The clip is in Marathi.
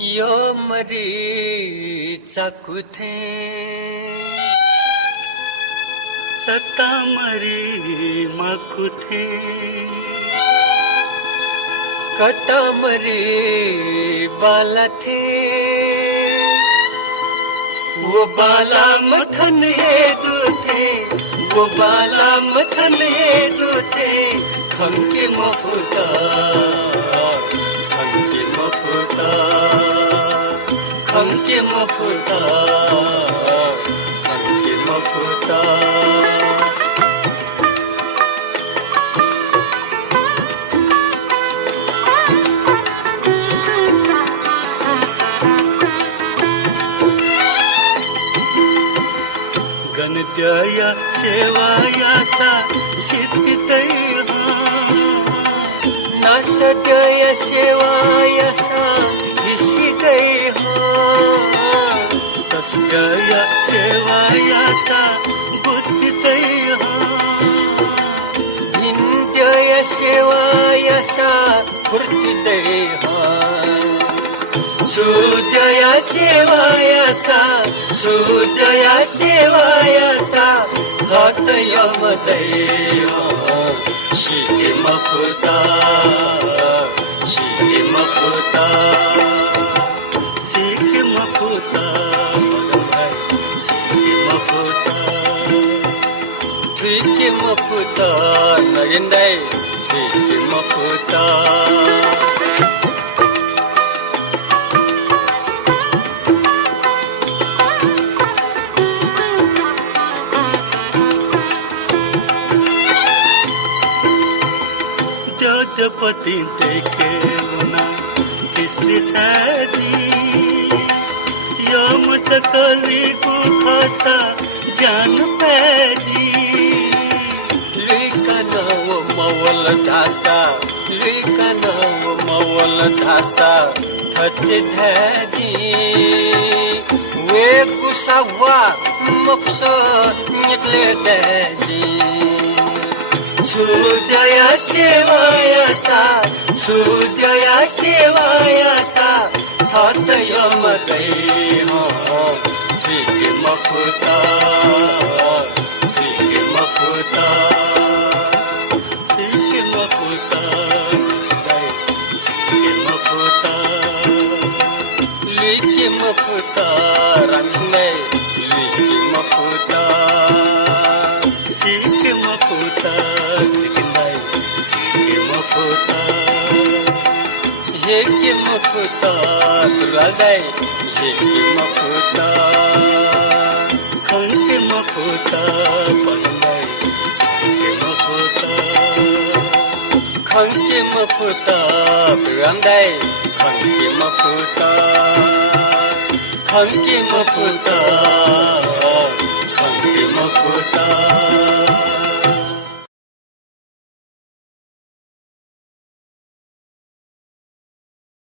यो मरी चाकुथे सत्ता मरी मकुथे कटा मरी बाला थे वो बाला मथन ये दूथे वो बाला मथन ये दूथे खंके मफुता खंके मफुता खंके मफुता खंके मफुता गणद्या सेवायासा शिथितै नासद्य सेवायासा हिसी गई हो सस्या सेवायासा बुद्धितै भिन्द्य सेवायासा फुर्ती गई हो सूर्या सेवायासा सूर्या सेवायासा हात यमदैव शिके मफुता शिके मफुता शिके मफुता शिके मफुता थुइके मफुता नगिन्दै थुइके मफुता पति देखे मुना किसी छाजी यम चकली को खासा जान पैजी लिकन वो मवल धासा लिकन वो मवल धासा थते धाजी वे कुसावा मक्स निकले दाजी सूर्या सेवायासा सूर्या सेवायासा थत यमदैव शिके मफुता शिके मफुता शिके मफुता शिके मफुता लिके मफुता रंगै लिके मफुता शिके मफुता सिकंदai शिके मफुता हेके मफुता दुरादै हेके मफुता खंके मफुता पनदै शिके मफुता खंके मफुता दुरादै खंके मफुता खंके मफुता खंके मफुता